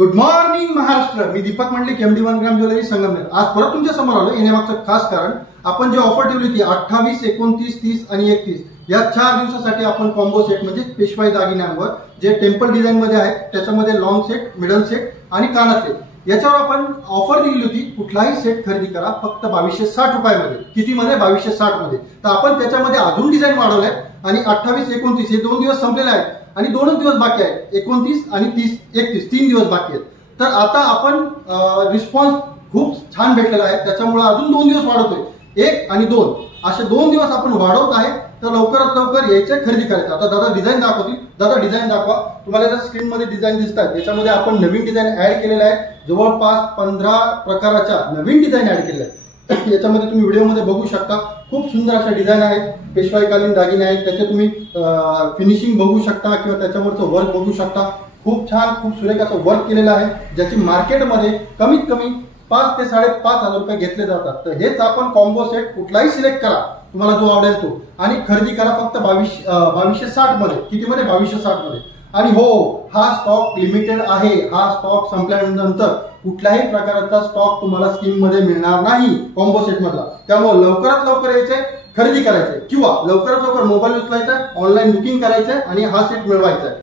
Good morning Maharashtra. मी Deepak Mandlik, MD 1 gram jewellery Sangamner. आज परत तुमच्या समोर आलो. येण्यामागचं खास कारण आपण जी ऑफर ठेवली होती 28, 29, 30 आणि 31 या 4 दिवसासाठी आपण कॉम्बो सेट म्हणजे पेशवाई दागिन्यांवर जे टेम्पल डिझाईन मध्ये आहेत त्याच्यामध्ये लॉंग सेट, मिडल सेट आणि कानातले याच्यावर आपण ऑफर दिली होती. कुठलाही सेट खरेदी करा फक्त 2260 रुपयामध्ये. किती मध्ये? 2260 मध्ये. तर आपण त्याच्यामध्ये अजून डिझाईन वाढवल्या आणि 28, 29 हे 2 दिवस संपलेले आहेत आणि 2च दिवस बाकी आहेत. 29 आणि 30, 31 3 दिवस बाकी आहेत. तर आता आपण रिस्पॉन्स खूप छान भेटलेला आहे, त्याच्यामुळे अजून 2 दिवस वाढवतोय. 1 आणि 2 असे 2 दिवस आपण वाढवत आहे. तर लवकरात लवकर यायचे, खरेदी करायचं. आता दादा डिझाईन दाखवतील. दादा डिझाइन दाखवा. तुम्हाला जर स्क्रीन मध्ये डिझाईन दिसतात त्याच्यामध्ये आपण नवीन डिझाईन ऍड केलेला आहे. जवळपास 15 प्रकाराच्या नवीन डिझाईन ऍड केलेल्या आहेत. याच्यामध्ये तुम्ही व्हिडिओमध्ये बघू शकता. खूप सुंदर अशा डिझाईन आहेत. पेशवाईकालीन दागिने आहेत. त्याचे तुम्ही फिनिशिंग बघू शकता किंवा त्याच्यावरचं वर्क बघू शकता. खूप छान, खूप सुरेख असं वर्क केलेलं आहे, ज्याची मार्केटमध्ये कमीत कमी 5 ते 5,500 रुपये घेतले जातात. तर हेच आपण कॉम्बो सेट कुठलाही सिलेक्ट करा, तुम्हाला जो आवडेल तो, आणि खरेदी करा फक्त 2260 मध्ये. किती मध्ये? 2260 मध्ये. आणि हो, हा स्टॉक लिमिटेड आहे. हा स्टॉक संपल्यानंतर कुठल्याही प्रकारचा स्टॉक तुम्हाला स्कीम मध्ये मिळणार नाही कॉम्बो सेट मधला. त्यामुळे लवकरात लवकर यायचे, खरेदी करायचे किंवा लवकरात लवकर मोबाईल उचलायचा, ऑनलाईन बुकिंग करायचं आणि हा सेट मिळवायचा.